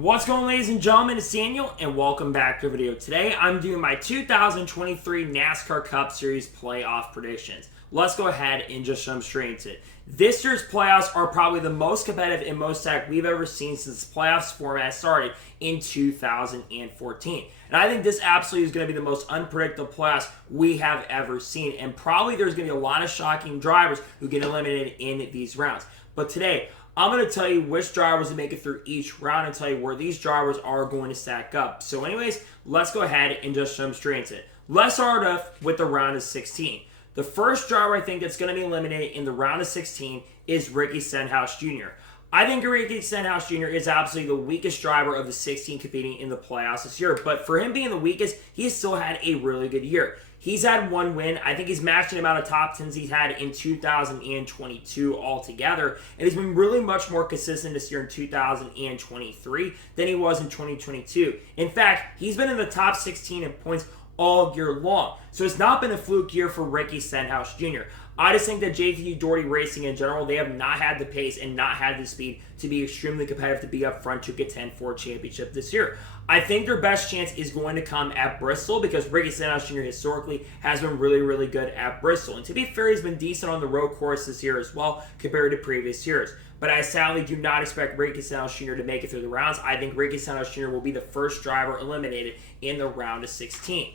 What's going on, ladies and gentlemen? It's Daniel, and welcome back to the video. Today, I'm doing my 2023 NASCAR Cup Series playoff predictions. Let's go ahead and just jump straight into it. This year's playoffs are probably the most competitive and most stacked we've ever seen since the playoffs format started in 2014. And I think this absolutely is going to be the most unpredictable playoffs we have ever seen. And probably there's going to be a lot of shocking drivers who get eliminated in these rounds. But today, I'm going to tell you which drivers to make it through each round and tell you where these drivers are going to stack up. So anyways, let's go ahead and just jump straight into it. Let's start off with the round of 16. The first driver I think that's going to be eliminated in the round of 16 is Ricky Stenhouse Jr. I think Ricky Stenhouse Jr. is absolutely the weakest driver of the 16 competing in the playoffs this year. But for him being the weakest, he's still had a really good year. He's had one win. I think he's matched the amount of top 10s he's had in 2022 altogether. And he's been really much more consistent this year in 2023 than he was in 2022. In fact, he's been in the top 16 in points all year long. So it's not been a fluke year for Ricky Stenhouse Jr. I just think that JT Doherty Racing in general, they have not had the pace and not had the speed to be extremely competitive to be up front to contend for a championship this year. I think their best chance is going to come at Bristol because Ricky Stenhouse Jr. historically has been really, really good at Bristol. And to be fair, he's been decent on the road course this year as well compared to previous years. But I sadly do not expect Ricky Stenhouse Jr. to make it through the rounds. I think Ricky Stenhouse Jr. will be the first driver eliminated in the round of 16.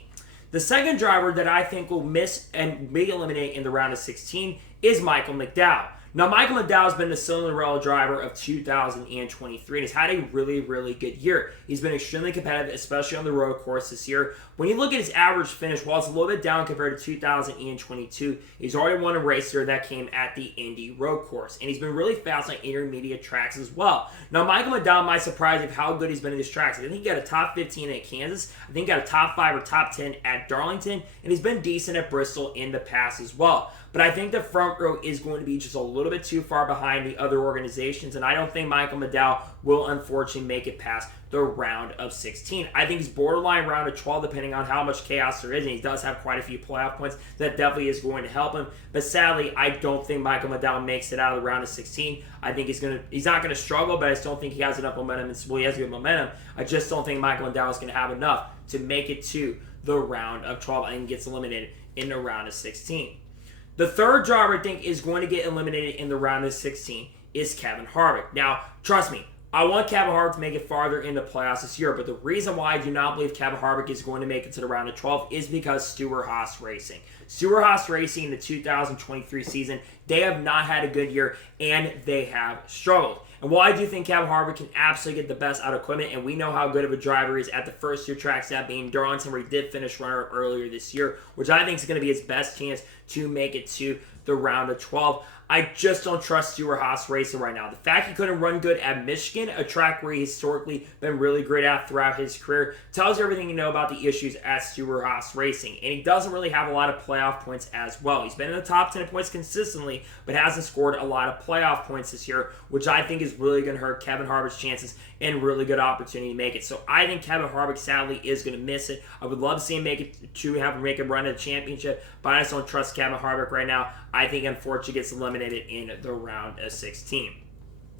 The second driver that I think will miss and be eliminated in the round of 16 is Michael McDowell. Now, Michael McDowell has been the Cinderella driver of 2023 and has had a really, really good year. He's been extremely competitive, especially on the road course this year. When you look at his average finish, while it's a little bit down compared to 2022, he's already won a race here that came at the Indy road course. And he's been really fast on intermediate tracks as well. Now, Michael McDowell might surprise you of how good he's been in these tracks. I think he got a top 15 at Kansas. I think he got a top 5 or top 10 at Darlington. And he's been decent at Bristol in the past as well. But I think the front row is going to be just a little bit too far behind the other organizations, and I don't think Michael McDowell will unfortunately make it past the round of 16. I think he's borderline round of 12 depending on how much chaos there is, and he does have quite a few playoff points. That definitely is going to help him. But sadly, I don't think Michael McDowell makes it out of the round of 16. I think he's not going to struggle, but I just don't think he has enough momentum. Well, he has good momentum. I just don't think Michael McDowell is going to have enough to make it to the round of 12 and gets eliminated in the round of 16. The third driver I think is going to get eliminated in the round of 16 is Kevin Harvick. Now, trust me, I want Kevin Harvick to make it farther in the playoffs this year, but the reason why I do not believe Kevin Harvick is going to make it to the round of 12 is because Stewart-Haas Racing. Stewart-Haas Racing in the 2023 season, they have not had a good year, and they have struggled. And while I do think Kevin Harvick can absolutely get the best out of equipment, and we know how good of a driver he is at the first 2 tracks, that being Darlington, where he did finish runner earlier this year, which I think is going to be his best chance to make it to the round of 12. I just don't trust Stewart-Haas Racing right now. The fact he couldn't run good at Michigan, a track where he's historically been really great at throughout his career, tells you everything you know about the issues at Stewart-Haas Racing. And he doesn't really have a lot of playoff points as well. He's been in the top 10 points consistently, but hasn't scored a lot of playoff points this year, which I think is really going to hurt Kevin Harvick's chances and really good opportunity to make it. So I think Kevin Harvick sadly is going to miss it. I would love to see him make a run at the championship, but I just don't trust Kevin Harvick right now. I think unfortunately gets eliminated in the round of 16.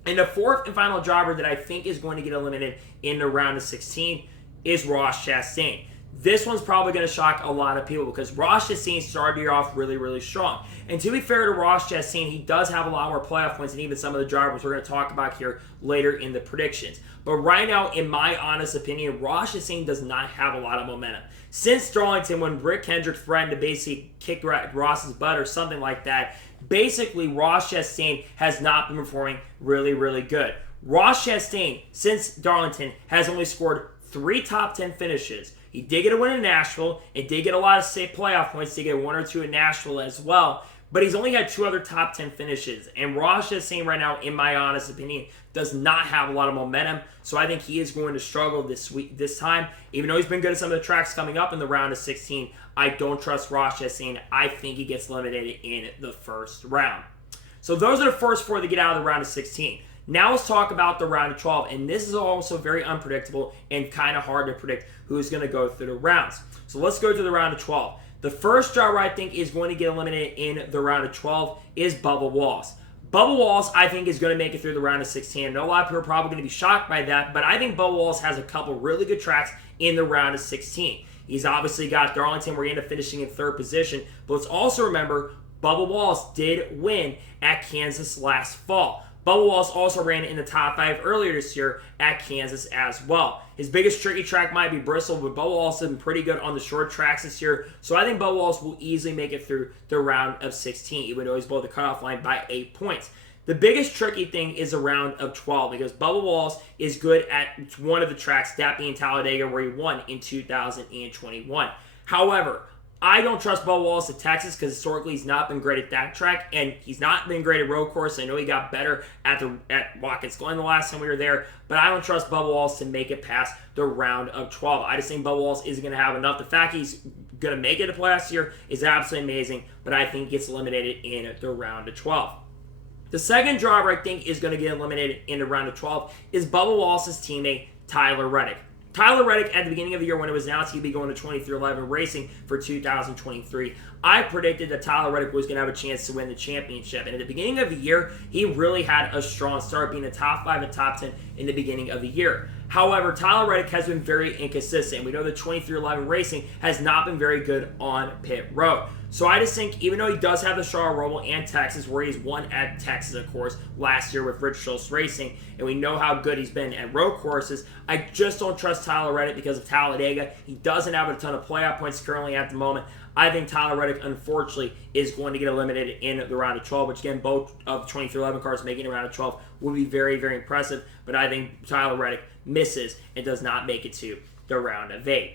And the fourth and final driver that I think is going to get eliminated in the round of 16 is Ross Chastain. This one's probably going to shock a lot of people because Ross Chastain started the year off really, really strong. And to be fair to Ross Chastain, he does have a lot more playoff points than even some of the drivers we're going to talk about here later in the predictions. But right now, in my honest opinion, Ross Chastain does not have a lot of momentum. Since Darlington, when Rick Hendrick threatened to basically kick Ross's butt or something like that, basically Ross Chastain has not been performing really, really good. Ross Chastain, since Darlington, has only scored 3 top 10 finishes. He did get a win in Nashville and did get a lot of safe playoff points to get 1 or 2 in Nashville as well. But he's only had 2 other top 10 finishes. And Ross Chastain right now, in my honest opinion, does not have a lot of momentum. So I think he is going to struggle this time. Even though he's been good at some of the tracks coming up in the round of 16, I don't trust Ross Chastain. I think he gets eliminated in the first round. So those are the first 4 that get out of the round of 16. Now let's talk about the round of 12, and this is also very unpredictable and kind of hard to predict who's going to go through the rounds. So let's go to the round of 12. The first driver I think is going to get eliminated in the round of 12 is Bubba Wallace. Bubba Wallace, I think, is going to make it through the round of 16. I know a lot of people are probably going to be shocked by that, but I think Bubba Wallace has a couple really good tracks in the round of 16. He's obviously got Darlington where he ended up finishing in third position, but let's also remember Bubba Wallace did win at Kansas last fall. Bubba Wallace also ran in the top 5 earlier this year at Kansas as well. His biggest tricky track might be Bristol, but Bubba Wallace has been pretty good on the short tracks this year, so I think Bubba Wallace will easily make it through the round of 16, even though he's below the cutoff line by 8 points. The biggest tricky thing is a round of 12 because Bubba Wallace is good at one of the tracks, that being Talladega, where he won in 2021. However, I don't trust Bubba Wallace at Texas because historically he's not been great at that track, and he's not been great at road course. I know he got better at Watkins Glen the last time we were there, but I don't trust Bubba Wallace to make it past the round of 12. I just think Bubba Wallace isn't going to have enough. The fact he's going to make it to playoffs here is absolutely amazing, but I think he gets eliminated in the round of 12. The second driver I think is going to get eliminated in the round of 12 is Bubba Wallace's teammate, Tyler Reddick. Tyler Reddick, at the beginning of the year when it was announced he'd be going to 2311 Racing for 2023, I predicted that Tyler Reddick was going to have a chance to win the championship. And at the beginning of the year, he really had a strong start, being a top 5 and top 10 in the beginning of the year. However, Tyler Reddick has been very inconsistent. We know that 2311 Racing has not been very good on pit road. So I just think, even though he does have the Charlotte Roval and Texas, where he's won at Texas, of course, last year with Rich Schultz Racing, and we know how good he's been at road courses, I just don't trust Tyler Reddick because of Talladega. He doesn't have a ton of playoff points currently at the moment. I think Tyler Reddick, unfortunately, is going to get eliminated in the round of 12, which, again, both of the 2311 cars making the round of 12 would be very, very impressive. But I think Tyler Reddick misses and does not make it to the round of 8.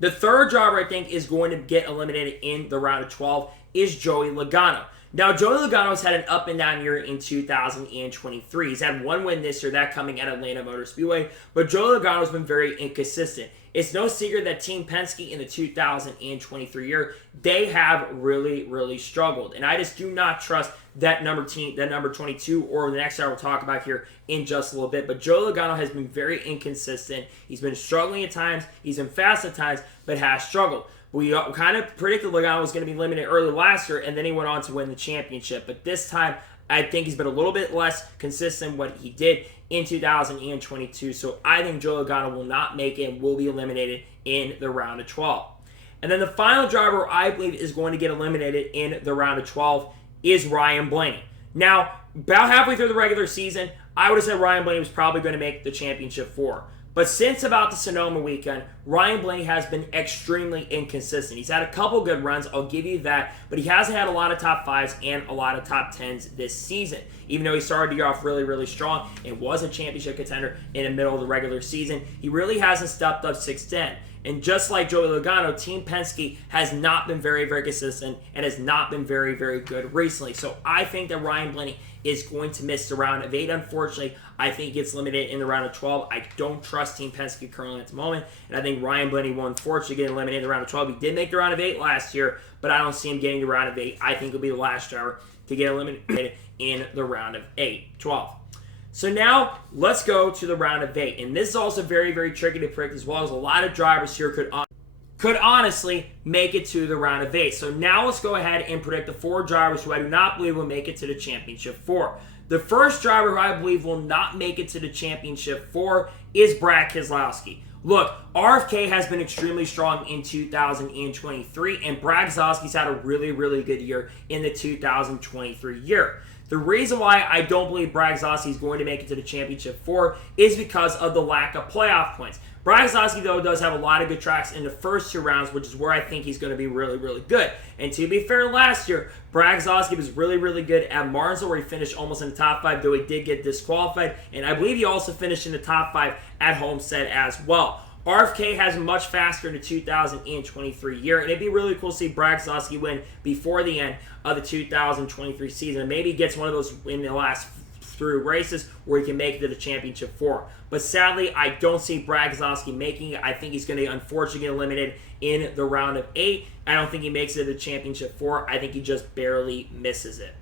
The third driver I think is going to get eliminated in the round of 12 is Joey Logano. Now, Joey Logano's had an up and down year in 2023. He's had one win this year, that coming at Atlanta Motor Speedway, but Joey Logano's been very inconsistent. It's no secret that Team Penske in the 2023 year, they have really, really struggled. And I just do not trust that number 22, or the next guy we'll talk about here in just a little bit. But Joey Logano has been very inconsistent. He's been struggling at times. He's been fast at times, but has struggled. We kind of predicted Logano was going to be limited early last year, and then he went on to win the championship. But this time, I think he's been a little bit less consistent what he did in 2022. So I think Joey Logano will not make it and will be eliminated in the round of 12. And then the final driver I believe is going to get eliminated in the round of 12 is Ryan Blaney. Now, about halfway through the regular season, I would have said Ryan Blaney was probably going to make the championship 4. But since about the Sonoma weekend, Ryan Blaney has been extremely inconsistent. He's had a couple good runs, I'll give you that, but he hasn't had a lot of top 5s and a lot of top 10s this season. Even though he started the year off really, really strong and was a championship contender in the middle of the regular season, he really hasn't stepped up 6'10". And just like Joey Logano, Team Penske has not been very, very consistent and has not been very, very good recently. So I think that Ryan Blaney is going to miss the round of 8. Unfortunately, I think he gets limited in the round of 12. I don't trust Team Penske currently at the moment, and I think Ryan Blaney will unfortunately get eliminated in the round of 12. He did make the round of 8 last year, but I don't see him getting the round of 8. I think he'll be the last driver to get eliminated in the round of 12. So now, let's go to the round of 8. And this is also very, very tricky to predict, as well as a lot of drivers here could honestly make it to the round of 8. So now let's go ahead and predict the 4 drivers who I do not believe will make it to the championship 4. The first driver who I believe will not make it to the championship 4 is Brad Keselowski. Look, RFK has been extremely strong in 2023, and Brad Keselowski's had a really, really good year in the 2023 year. The reason why I don't believe Brad Keselowski is going to make it to the championship 4 is because of the lack of playoff points. Brad Keselowski, though, does have a lot of good tracks in the first 2 rounds, which is where I think he's going to be really, really good. And to be fair, last year, Brad Keselowski was really, really good at Martinsville, where he finished almost in the top 5, though he did get disqualified. And I believe he also finished in the top 5 at Homestead as well. RFK has much faster in the 2023 year, and it'd be really cool to see Brad Keselowski win before the end of the 2023 season. And maybe he gets one of those in the last 3 races where he can make it to the championship 4. But sadly, I don't see Brad Keselowski making it. I think he's going to unfortunately get eliminated in the round of 8. I don't think he makes it to the championship 4. I think he just barely misses it.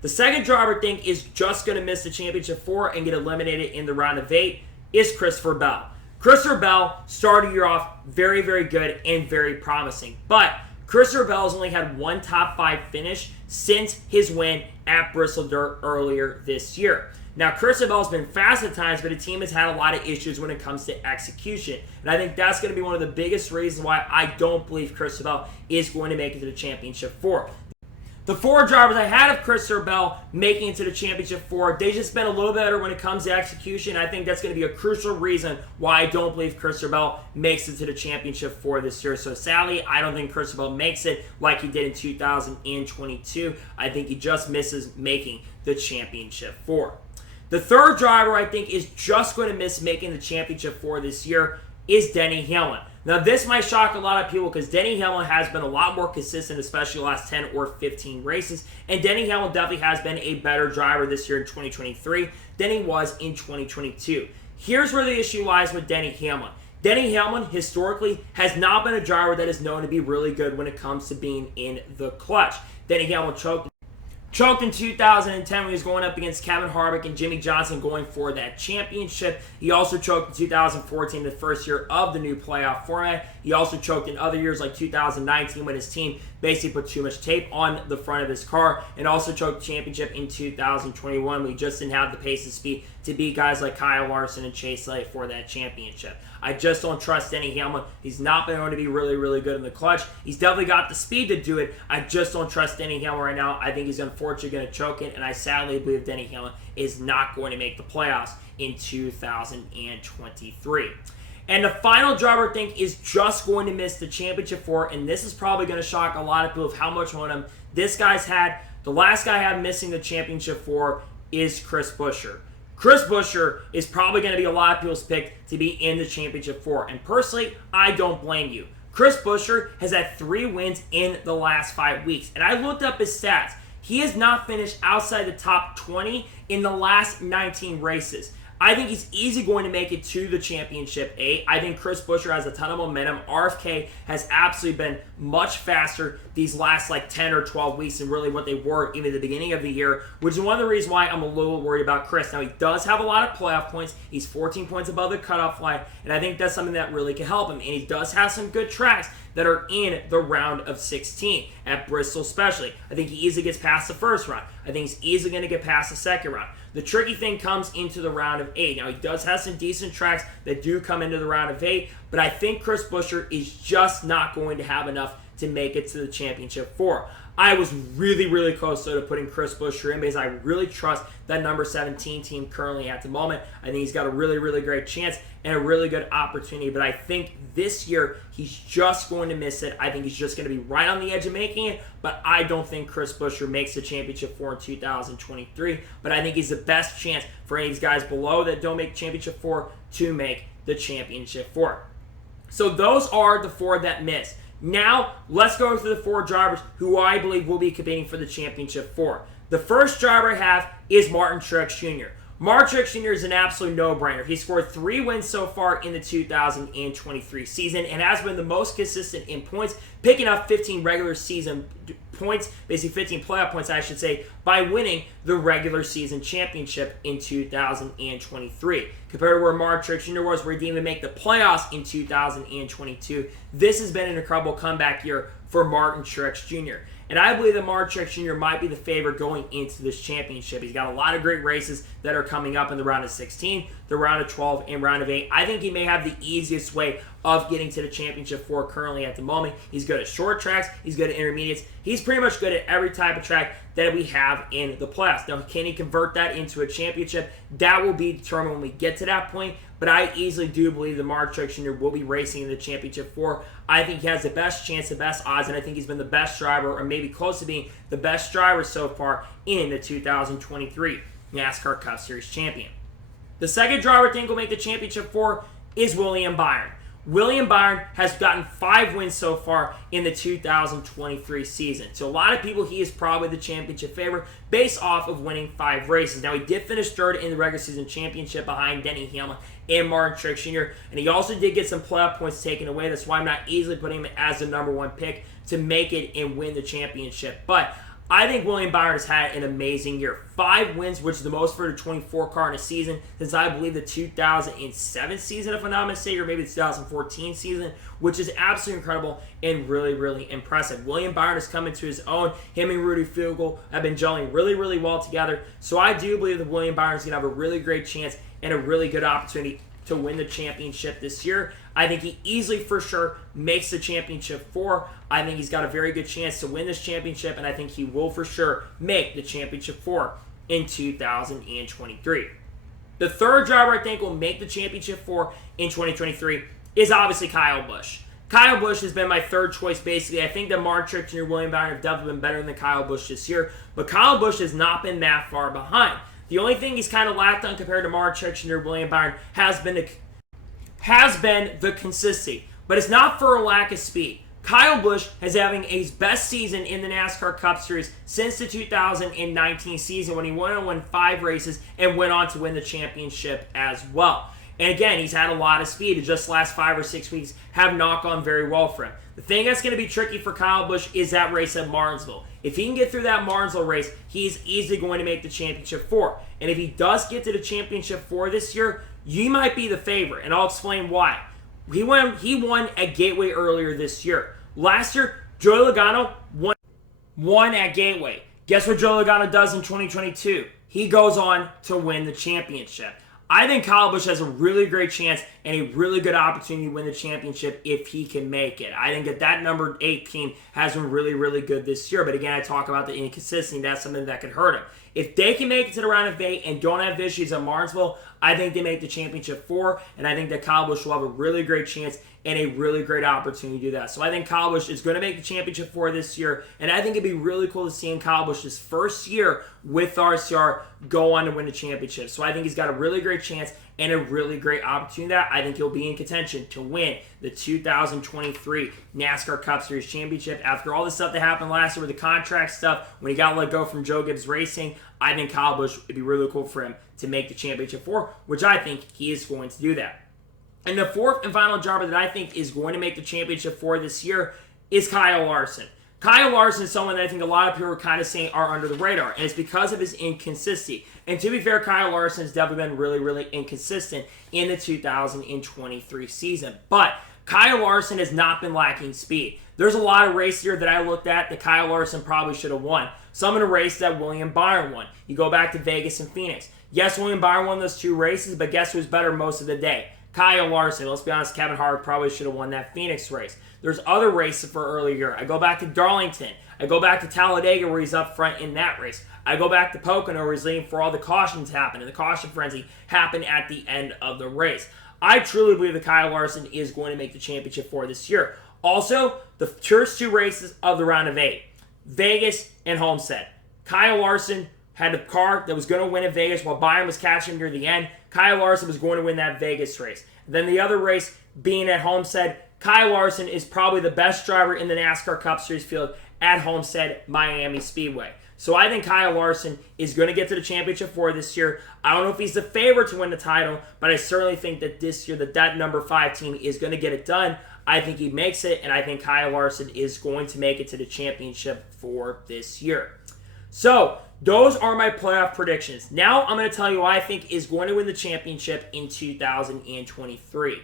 The second driver I think is just going to miss the championship 4 and get eliminated in the round of 8 is Christopher Bell. Christopher Bell started the year off very, very good and very promising. But Christopher Bell has only had 1 top 5 finish since his win at Bristol Dirt earlier this year. Now, Bell's been fast at times, but the team has had a lot of issues when it comes to execution. And I think that's going to be one of the biggest reasons why I don't believe Bell is going to make it to the Championship 4. The 4 drivers I had of Bell making it to the Championship 4, they just been a little better when it comes to execution. I think that's going to be a crucial reason why I don't believe Bell makes it to the Championship 4 this year. So sadly, I don't think Bell makes it like he did in 2022. I think he just misses making the Championship 4. The 3rd driver I think is just going to miss making the Championship 4 this year is Denny Hamlin. Now, this might shock a lot of people because Denny Hamlin has been a lot more consistent, especially the last 10 or 15 races. And Denny Hamlin definitely has been a better driver this year in 2023 than he was in 2022. Here's where the issue lies with Denny Hamlin. Denny Hamlin, historically, has not been a driver that is known to be really good when it comes to being in the clutch. Denny Hamlin choked in 2010 when he was going up against Kevin Harvick and Jimmy Johnson going for that championship. He also choked in 2014, the first year of the new playoff format. He also choked in other years like 2019 when his team basically put too much tape on the front of his car, and also choked the championship in 2021 when he just didn't have the pace and speed to beat guys like Kyle Larson and Chase Elliott for that championship. I just don't trust Denny Hamlin. He's not been able to be really, really good in the clutch. He's definitely got the speed to do it. I just don't trust Denny Hamlin right now. I think he's unfortunately going to choke it, and I sadly believe Denny Hamlin is not going to make the playoffs in 2023. And the final driver I think is just going to miss the Championship 4, and this is probably going to shock a lot of people of how much momentum this guy's had. The last guy I have missing the Championship 4 is Chris Buescher. Chris Buescher is probably going to be a lot of people's pick to be in the Championship 4. And personally, I don't blame you. Chris Buescher has had 3 wins in the last 5 weeks. And I looked up his stats. He has not finished outside the top 20 in the last 19 races. I think he's easily going to make it to the Championship 8. I think Chris Buescher has a ton of momentum. RFK has absolutely been much faster these last 10 or 12 weeks than really what they were even at the beginning of the year, which is one of the reasons why I'm a little worried about Chris. Now, he does have a lot of playoff points. He's 14 points above the cutoff line, and I think that's something that really can help him. And he does have some good tracks that are in the round of 16, at Bristol especially. I think he easily gets past the first round. I think he's easily going to get past the second round. The tricky thing comes into the round of 8. Now, he does have some decent tracks that do come into the round of 8, but I think Chris Buescher is just not going to have enough to make it to the Championship 4. I was really, really close to putting Chris Buescher in because I really trust that number 17 team currently at the moment. I think he's got a really, really great chance and a really good opportunity, but I think this year he's just going to miss it. I think he's just going to be right on the edge of making it, but I don't think Chris Buescher makes the Championship 4 in 2023, but I think he's the best chance for any of these guys below that don't make Championship 4 to make the Championship 4. So those are the 4 that miss. Now, let's go through the 4 drivers who I believe will be competing for the Championship 4. The first driver I have is Martin Truex Jr. Martin Truex Jr. is an absolute no-brainer. He scored 3 wins so far in the 2023 season and has been the most consistent in points, picking up 15 regular season points, basically 15 playoff points, I should say, by winning the regular season championship in 2023. Compared to where Martin Truex Jr. was, where he didn't even make the playoffs in 2022, this has been an incredible comeback year for Martin Truex Jr. And I believe that Martin Truex Jr. might be the favorite going into this championship. He's got a lot of great races that are coming up in the round of 16, the round of 12, and round of 8. I think he may have the easiest way of getting to the Championship 4 currently at the moment. He's good at short tracks. He's good at intermediates. He's pretty much good at every type of track that we have in the playoffs. Now, can he convert that into a championship? That will be determined when we get to that point, but I easily do believe that Martin Truex Jr. will be racing in the Championship 4. I think he has the best chance, the best odds, and I think he's been the best driver, or maybe close to being the best driver so far in the 2023 NASCAR Cup Series champion. The second driver I think will make the Championship 4 is William Byron. William Byron has gotten 5 wins so far in the 2023 season. So a lot of people, he is probably the championship favorite based off of winning 5 races. Now, he did finish 3rd in the regular season championship behind Denny Hamlin and Martin Truex Jr., and he also did get some playoff points taken away. That's why I'm not easily putting him as the number 1 pick to make it and win the championship. But I think William Byron has had an amazing year. 5 wins, which is the most for a 24 car in a season since I believe the 2007 season, if I'm not mistaken, or maybe the 2014 season, which is absolutely incredible and really, really impressive. William Byron has come into his own. Him and Rudy Fugel have been gelling really, really well together. So I do believe that William Byron is going to have a really great chance and a really good opportunity to win the championship this year. I think he easily, for sure, makes the championship 4. I think he's got a very good chance to win this championship, and I think he will, for sure, make the championship 4 in 2023. The third driver I think will make the championship 4 in 2023 is obviously Kyle Busch. Kyle Busch has been my third choice, basically. I think that Truex Jr. and William Byron have definitely been better than Kyle Busch this year, but Kyle Busch has not been that far behind. The only thing he's kind of lacked on compared to Truex Jr. and William Byron has been the consistency, but it's not for a lack of speed. Kyle Busch is having his best season in the NASCAR Cup Series since the 2019 season when he went on to win 5 races and went on to win the championship as well. And again, he's had a lot of speed, and just the last 5 or 6 weeks have not gone very well for him. The thing that's going to be tricky for Kyle Busch is that race at Martinsville. If he can get through that Martinsville race, he's easily going to make the championship 4. And if he does get to the championship 4 this year, you might be the favorite, and I'll explain why. He won at Gateway earlier this year. Last year, Joey Logano won at Gateway. Guess what Joey Logano does in 2022? He goes on to win the championship. I think Kyle Busch has a really great chance and a really good opportunity to win the championship if he can make it. I think that number 8 team has been really, really good this year. But again, I talk about the inconsistency. That's something that could hurt him. If they can make it to the round of 8 and don't have issues at Martinsville, I think they make the championship 4. And I think that Kyle Busch will have a really great chance and a really great opportunity to do that. So I think Kyle Busch is going to make the championship 4 this year. And I think it'd be really cool to see in Kyle Busch's first year with RCR go on to win the championship. So I think he's got a really great chance and a really great opportunity. That I think he'll be in contention to win the 2023 NASCAR Cup Series Championship. After all the stuff that happened last year with the contract stuff, when he got let go from Joe Gibbs Racing, I think Kyle Busch would be really cool for him to make the championship 4, which I think he is going to do that. And the fourth and final driver that I think is going to make the championship 4 this year is Kyle Larson. Kyle Larson is someone that I think a lot of people are kind of saying are under the radar, and it's because of his inconsistency. And to be fair, Kyle Larson has definitely been really, really inconsistent in the 2023 season. But Kyle Larson has not been lacking speed. There's a lot of races here that I looked at that Kyle Larson probably should have won. Some of the races that William Byron won. You go back to Vegas and Phoenix. Yes, William Byron won those 2 races, but guess who's better most of the day? Kyle Larson. Let's be honest, Kevin Harvick probably should have won that Phoenix race. There's other races for earlier. I go back to Darlington. I go back to Talladega where he's up front in that race. I go back to Pocono where he's leading for all the cautions happen, and the caution frenzy happened at the end of the race. I truly believe that Kyle Larson is going to make the championship 4 this year. Also, the first 2 races of the round of 8, Vegas and Homestead. Kyle Larson had a car that was going to win at Vegas while Byron was catching him near the end. Kyle Larson was going to win that Vegas race. Then the other race being at Homestead, Kyle Larson is probably the best driver in the NASCAR Cup Series field at Homestead Miami Speedway. So I think Kyle Larson is going to get to the championship 4 this year. I don't know if he's the favorite to win the title, but I certainly think that this year that number 5 team is going to get it done. I think he makes it, and I think Kyle Larson is going to make it to the championship 4 this year. So those are my playoff predictions. Now I'm going to tell you who I think is going to win the championship in 2023.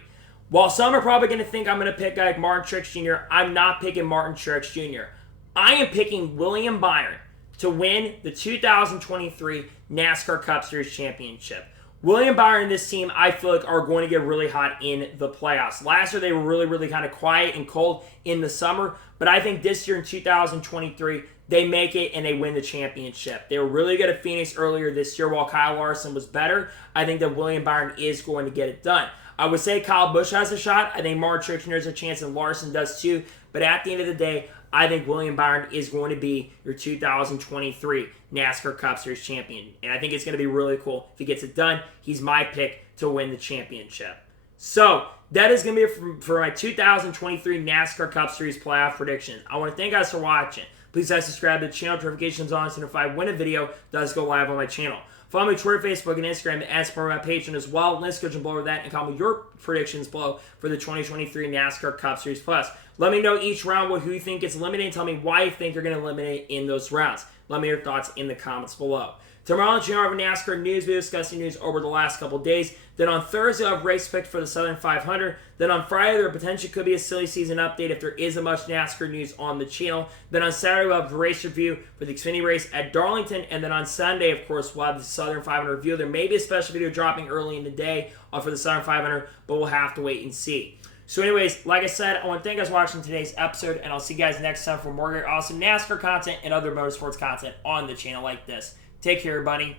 While some are probably going to think I'm going to pick like Truex Jr., I'm not picking Truex Jr. I am picking William Byron to win the 2023 NASCAR Cup Series Championship. William Byron and this team, I feel like, are going to get really hot in the playoffs. Last year, they were really, really kind of quiet and cold in the summer, but I think this year in 2023, they make it and they win the championship. They were really good at Phoenix earlier this year while Kyle Larson was better. I think that William Byron is going to get it done. I would say Kyle Busch has a shot. I think Truex Jr. has a chance and Larson does too. But at the end of the day, I think William Byron is going to be your 2023 NASCAR Cup Series champion. And I think it's going to be really cool if he gets it done. He's my pick to win the championship. So that is going to be it for my 2023 NASCAR Cup Series playoff predictions. I want to thank you guys for watching. Please subscribe to the channel, notifications on so if I win a video does go live on my channel. Follow me on Twitter, Facebook, and Instagram and support my Patreon as well. Links go below that and comment your predictions below for the 2023 NASCAR Cup Series Plus. Let me know each round who you think gets eliminated. Tell me why you think you're going to eliminate in those rounds. Let me know your thoughts in the comments below. Tomorrow on the channel, I have a NASCAR news video discussing news over the last couple days. Then on Thursday, I'll have race picked for the Southern 500. Then on Friday, there potentially could be a silly season update if there isn't much NASCAR news on the channel. Then on Saturday, we'll have the race review for the Xfinity race at Darlington. And then on Sunday, of course, we'll have the Southern 500 review. There may be a special video dropping early in the day for the Southern 500, but we'll have to wait and see. So anyways, like I said, I want to thank you guys for watching today's episode, and I'll see you guys next time for more great, awesome NASCAR content and other motorsports content on the channel like this. Take care, everybody.